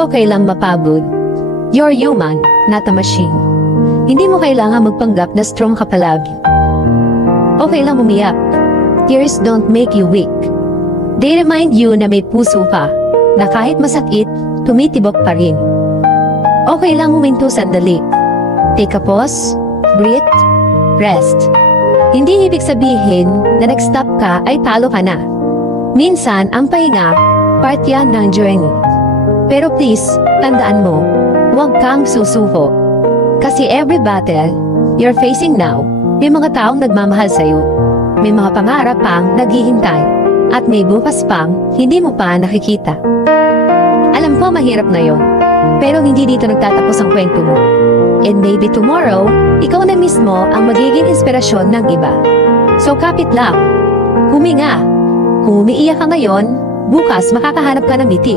Okay lang mapagod. You're human, not a machine. Hindi mo kailangan magpanggap na strong ka palagi. Okay lang umiyak. Tears don't make you weak. They remind you na may puso ka, na kahit masakit, tumitibok pa rin. Okay lang huminto sandali. Take a pause, breathe, rest. Hindi ibig sabihin na nag-stop ka ay talo ka na. Minsan, ang pahinga, part yan ng journey. Pero please, tandaan mo, huwag kang susuko. Kasi every battle you're facing now, may mga taong nagmamahal sa'yo. May mga pangarap pang naghihintay. At may bukas pang hindi mo pa nakikita. Alam ko mahirap na yon, pero hindi dito nagtatapos ang kwento mo. And maybe tomorrow, ikaw na mismo ang magiging inspirasyon ng iba. So kapit lang. Huminga. Kung umiiyak ka ngayon, bukas makakahanap ka ng ngiti.